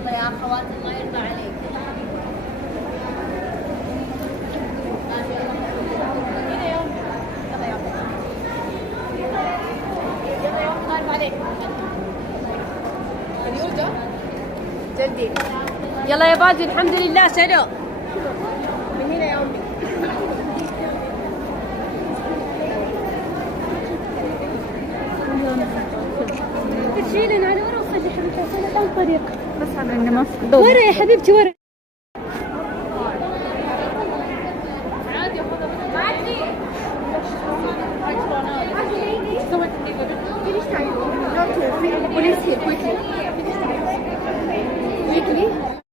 يلا يا اخوات الله يرضى عليك. هنا يوم يلا يا يلا يوم الله يرضى عليك. يرجع جلدي. يلا يا بادي الحمد لله سلو. من هنا يا امي. تشيلين على ورا وخلي حبيبتي على الطريق. بس هذا اللي ما في ورا يا حبيبتي ورا. عادي عادي. سويت ليش تعالي؟ بوليس هير كويكلي.